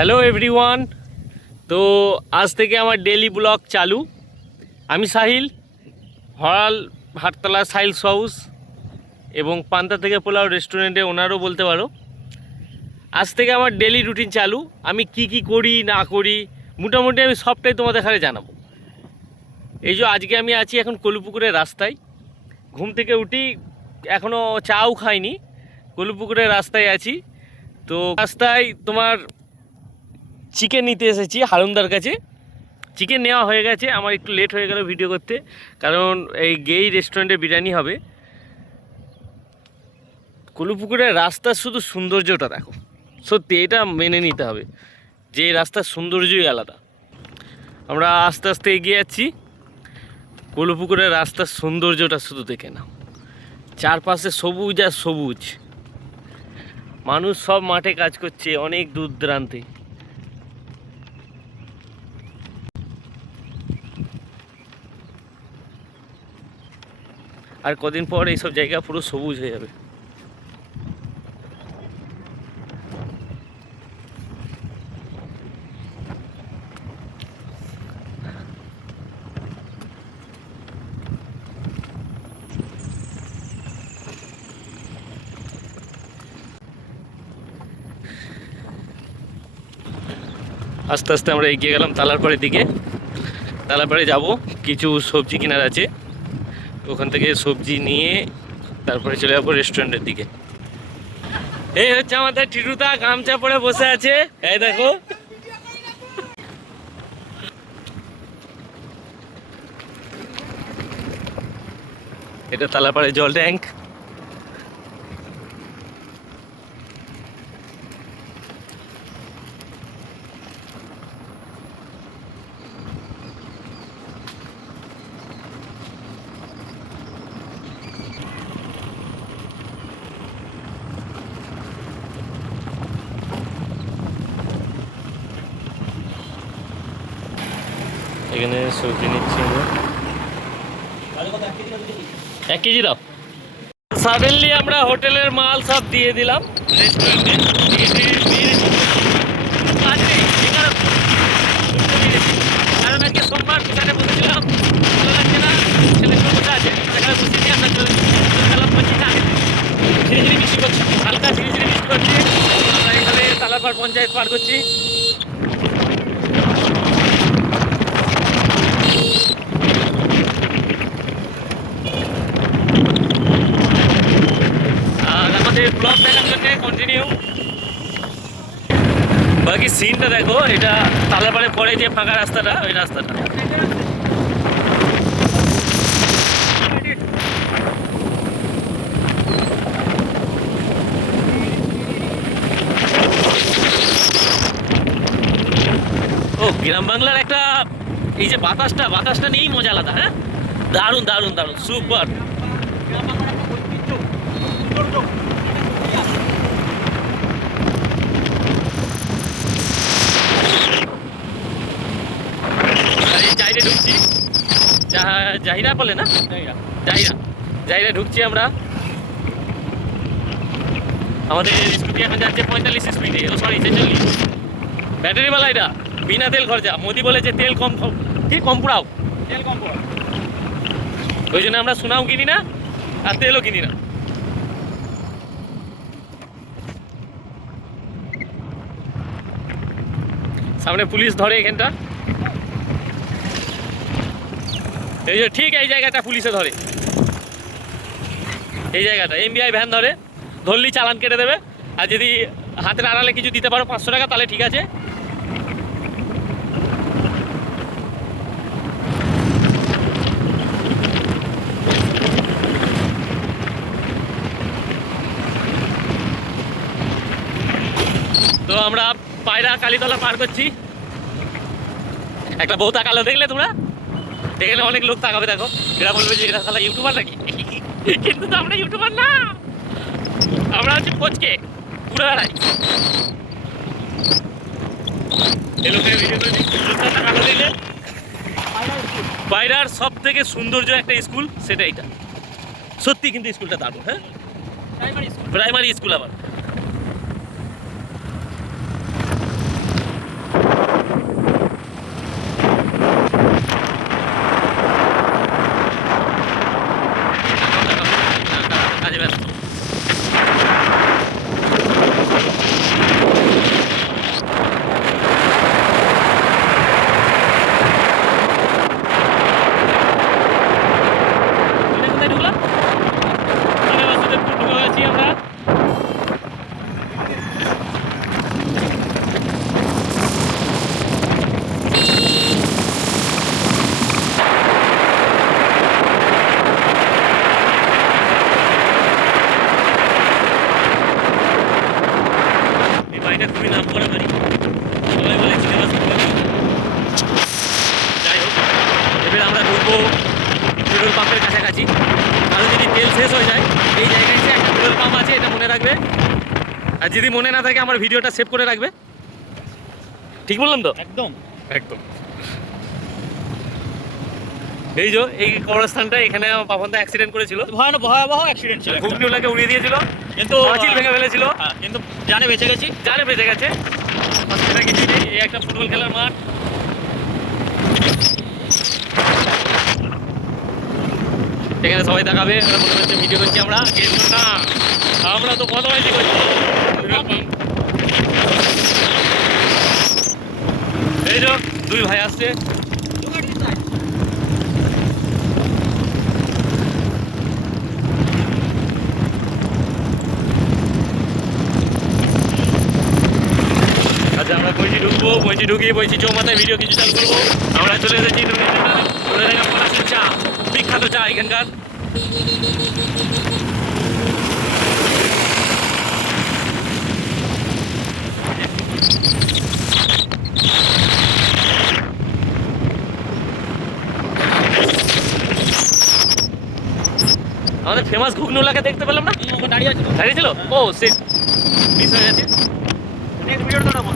Hello everyone. তো আজ থেকে আমার ডেলি ব্লগ চালু। আমি সাহিল, হরাল হাটতলা সাহিলস হাউস এবং পান্তা থেকে পোলাও রেস্টুরেন্টে ওনারও বলতে পারো। আজ থেকে আমার ডেলি রুটিন চালু। আমি কি করি না করি মোটামুটি আমি সবটাই তোমাদের এখানে জানাবো। এই যে আজকে আমি আছি এখন কলুপুকুরের রাস্তায়। ঘুম থেকে উঠি, এখনও চাও খাইনি, কলুপুকুরের রাস্তায় আছি। তো রাস্তায় তোমার চিকেন নিতে এসেছি হারুনদার কাছে। চিকেন নেওয়া হয়ে গেছে, আমার একটু লেট হয়ে গেল ভিডিও করতে, কারণ এই গেই রেস্টুরেন্টে বিরিয়ানি হবে। কলুপুকুরের রাস্তার শুধু সৌন্দর্যটা দেখো, সত্যি এটা মেনে নিতে হবে যে রাস্তার সৌন্দর্যই আলাদা। আমরা আস্তে আস্তে এগিয়ে যাচ্ছি। কলুপুকুরের রাস্তার সৌন্দর্যটা শুধু দেখে নাও, চারপাশে সবুজ আর সবুজ, মানুষ সব মাঠে কাজ করছে অনেক দূর দূরান্তে। আর কদিন পর এইসব জায়গা পুরো সবুজ হয়ে যাবে। আস্তে আস্তে আমরা এগিয়ে গেলাম তালারপাড়ের দিকে। তালারপাড়ে যাব, কিছু সবজি কেনার আছে, ওখান থেকে সবজি নিয়ে তারপরে চলে যাবো রেস্টুরেন্টের দিকে। এই হচ্ছে আমাদের টিটুদা, গামছা পরে বসে আছে, এই দেখো। এটা তালাপাড়ে জল ট্যাঙ্ক। এখানে সবজি নিচ্ছি আমরা। 1 কেজি দাও। সাডেনলি আমরা হোটেলের মাল সব দিয়ে দিলাম রেস্টুরেন্টে। কারণ আজকে সোমবার দোকানে বসেছিলাম, ভালো লাগছে না, ছেলেগুলো বসে আছে, সেখানে বসে নিয়ে আমরা গেলাম পঁচিশে আগে। ঝিরিঝিরি বৃষ্টি করছি, হালকা ঝিরিঝিরি বৃষ্টি করছি। আমরা এখানে তালারপাড় পঞ্চায়েত পার করছি। ব্লগ দেখার জন্য কন্টিনিউ। বাকি সিনটা দেখো, এটা তালাপাড়ে পরে যে ফাঁকা রাস্তাটা, ওই রাস্তাটা। ও গ্রাম বাংলার একটা এই যে বাতাসটা নিয়েই মজা আলাদা। হ্যাঁ, দারুণ দারুণ দারুণ, সুপার। জাহিরা ঢুকছি, জাহিরা বলে না, জাহিরা ঢুকছি আমরা। আমাদের স্কুটি এখন যাচ্ছে 45 স্পিডে, সরি 46। ব্যাটারিওয়ালা, এটা বিনা তেল খরচা। মোদি বলেছে তেল কম পুরাও, তেল কম পুরাও। ওই জন্য আমরা সোনাও কিনি না আর তেলও কিনি না। সামনে পুলিশ ধরে এখানটা, এই যে ঠিক এই জায়গাটা পুলিশে ধরে, এই জায়গাটা এমবিআই ভ্যান ধরে, ধরলেই চালান কেটে দেবে। আর যদি হাতের আড়ালে কিছু দিতে পারো 500 টাকা, তাহলে ঠিক আছে। তো আমরা পায়রা কালীতলা পার করছি। একটা বউ তাকালো, দেখলে তোমরা? দেখলে অনেক লোক তাকাবে, দেখো, এরা বলবে যে এরা শালা ইউটিউবার নাকি। কিন্তু তো আমরা ইউটিউবার না, আমরা হচ্ছে কোচকে ঘুরে বেড়াই। পায়রার সব থেকে সৌন্দর্য একটা স্কুল, সেটা এটা সত্যি। কিন্তু স্কুলটা দারুণ। হ্যাঁ, প্রাইমারি স্কুল আবার। আর যদি মনে না থাকে আমার ভিডিওটা সেভ করে রাখবে। ঠিক বললাম তো? একদম একদম। এই যে এই কবরস্থানটা, এখানে আমার বাপনদা অ্যাক্সিডেন্ট করেছিল, ভয়াবহ অ্যাক্সিডেন্ট ছিল, ঘুগনিওয়ালাকে উড়িয়ে দিয়েছিল, কিন্তু পাঁচিল ভেঙে ফেলেছিল, কিন্তু জানে বেঁচে গেছি। জানে বেঁচে গেছে। অসুবিধা কিছু নেই। এই একটা ফুটবল খেলার মাঠ, এখানে সবাই দেখাবে। মনে হচ্ছে ভিডিও করছি আমরা, কিন্তু না, আমরা তো বদমাইশি করছি। এই যে দুই ভাই আসছে, আচ্ছা আমরা বইটি ঢুকবো, বইটি ঢুকিয়ে বইছি চৌমাথায় ভিডিও কিছু চালু করবো। আমরা চলে এসেছি পলাশের চা, বিখ্যাত চা এখানকার। আমাদের ফেমাস ঘুগনিওয়ালাকে দেখতে পেলাম না, দাঁড়িয়ে আছে, দাঁড়িয়ে ছিল। ও সেট মিস হয়ে গেছে। নেক্সট ভিডিওটা বলবো।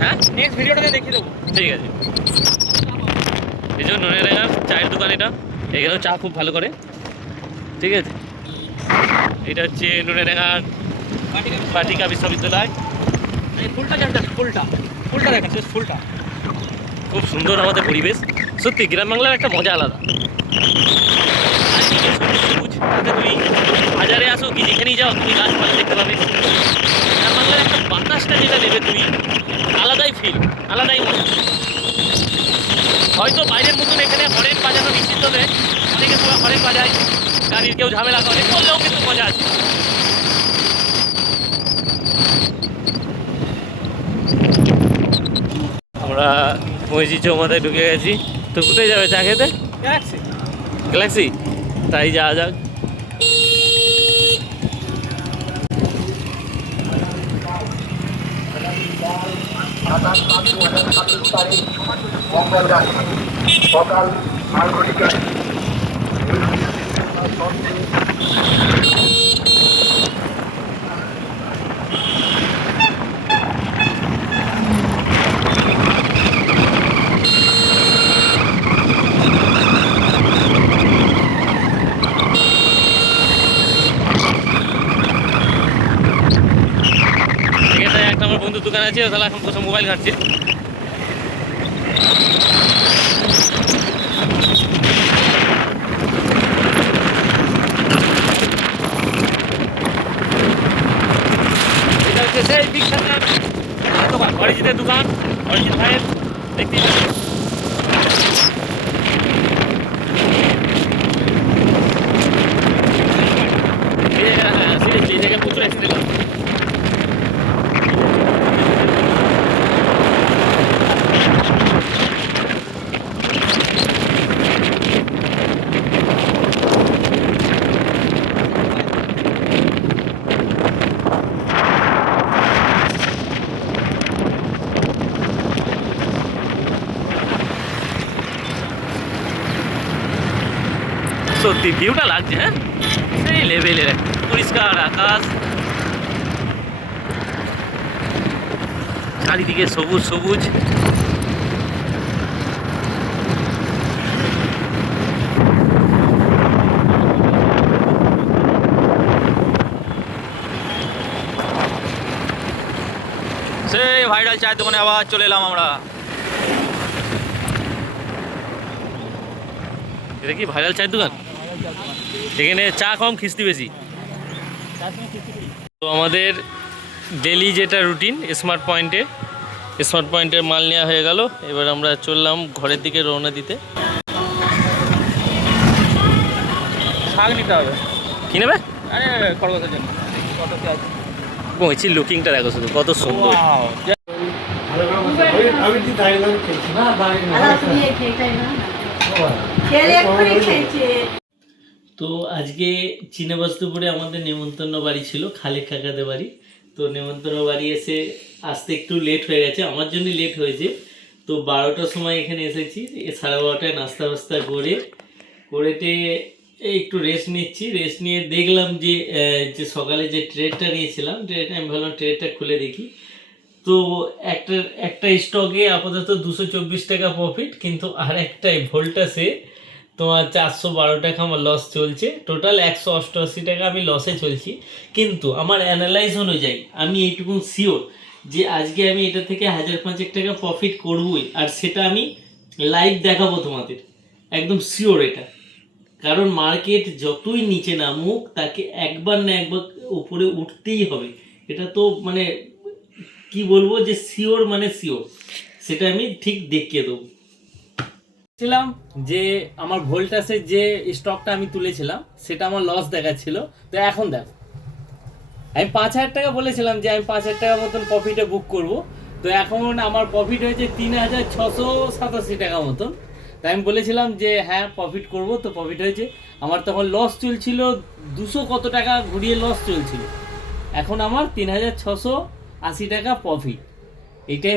হ্যাঁ নেক্সট ভিডিওটাতে দেখিয়ে দেবো। ঠিক আছে। এই জন্য ননেরাঙ্গার চায়ের দোকান এটা, এখানেও চা খুব ভালো করে। ঠিক আছে, এটা হচ্ছে ননেরাঙ্গার বাটিকা বিশ্ববিদ্যালয়। এই ফুলটা জানতে, ফুলটা দেখেন, জাস্ট ফুলটা খুব সুন্দর আমাদের পরিবেশ। সত্যি গ্রাম বাংলার একটা মজা আলাদা। সবুজ, তাতে তুমি বাজারে আসো কি যেখানেই যাও তুমি গাছপালা দেখতে পাবে। গ্রাম বাংলার একটা বাতাসটা যেটা নেবে তুমি, আলাদাই ফিল, আলাদাই মজা। হয়তো বাইরের মতন এখানে হরেন বাজানো নিশ্চিত নেই, অনেকে সময় হরেন বাজায়, গাড়ির কেউ ঝামেলা করে, করলেও কিন্তু মজা আছে। আমরা মসজিদ চৌমাথায় ঢুকে গেছি। তো কোথায় যাবে চা খেতে? গ্যালাক্সি, তাই যাওয়া যাক। সকাল 8 ঘটিকায় এখানটায় একটা আমার বন্ধুর দোকান আছে, তাহলে এখন কোথাও মোবাইল ঘাটছে। এটা হচ্ছে সেই বিখ্যাত দোকান, অরিজিতের দোকান, অরিজিৎ ভাইয়ের, দেখতেই পাচ্ছেন। এই জায়গায় প্রচুর অ্যাক্সিডেন্ট হয়। সত্যি ভিউটা লাগছে, হ্যাঁ সেই লেভেলের, পরিষ্কার আকাশ, চারিদিকে সবুজ সবুজ। সেই ভাইরাল চায়ের দোকানে আবার চলে এলাম আমরা। এটা কি ভাইরাল চায়ের দোকান? এখানে চা কম, খিস্তি বেশি। তো আমাদের ডেলি যেটা রুটিন, স্মার্ট পয়েন্টের মাল নেওয়া হয়ে গেল। এবার আমরা চললাম ঘরের দিকে রওনা দিতে। শাক নিতে হবে। কি নেবে? আরে খরগোশের জন্য কত কি আছে। বলছি লুকিংটা দেখো শুধু, কত সুন্দর। তো আজকে চিনাবাস্তুপুরে আমাদের নেমন্তন্ন বাড়ি ছিল, খালেক কাকাদের বাড়ি। তো নেমন্তন্ন বাড়ি এসে আসতে একটু লেট হয়ে গেছে, আমার জন্য লেট হয়েছে। তো 12টার সময় এখানে এসেছি, 12:30টায় নাস্তা ফাস্তা করেতে এই একটু রেস্ট নিচ্ছি, রেস্ট নিয়ে দেখলাম যে সকালে যে ট্রেডটা নিয়েছিলাম, ট্রেডটা আমি ভাবলাম ট্রেডটা খুলে দেখি। তো একটা একটা স্টকে আপাতত 224 টাকা প্রফিট, কিন্তু আর একটাই ভোল্টাসে তোমার 412 টাকা আমার লস চলছে। টোটাল 188 টাকা আমি লসে চলছি। কিন্তু আমার অ্যানালাইজ অনুযায়ী আমি এইটুকু শিওর যে আজকে আমি এটা থেকে 1005 টাকা প্রফিট করবই, আর সেটা আমি লাইভ দেখাবো তোমাদের, একদম শিওর এটা। কারণ মার্কেট যতই নিচে নামুক তাকে একবার না একবার উপরে উঠতেই হবে, এটা তো মানে কি বলবো যে শিওর মানে শিওর, সেটা আমি ঠিক দেখিয়ে দেবো। ছিলাম যে আমার ভোল্টাসের যে স্টকটা আমি তুলেছিলাম সেটা আমার লস দেখাচ্ছিল। তো এখন দেখো, আমি 5,000 টাকা বলেছিলাম যে আমি 5,000 টাকা মতন প্রফিটে বুক করব। তো এখন আমার প্রফিট হয়েছে 3,687 টাকা মতন। তাই আমি বলেছিলাম যে হ্যাঁ প্রফিট করব, তো প্রফিট হয়েছে। আমার তখন লস চলছিল 200 কত টাকা ঘুরিয়ে লস চলছিল, এখন আমার 3,680 টাকা প্রফিট। এইটাই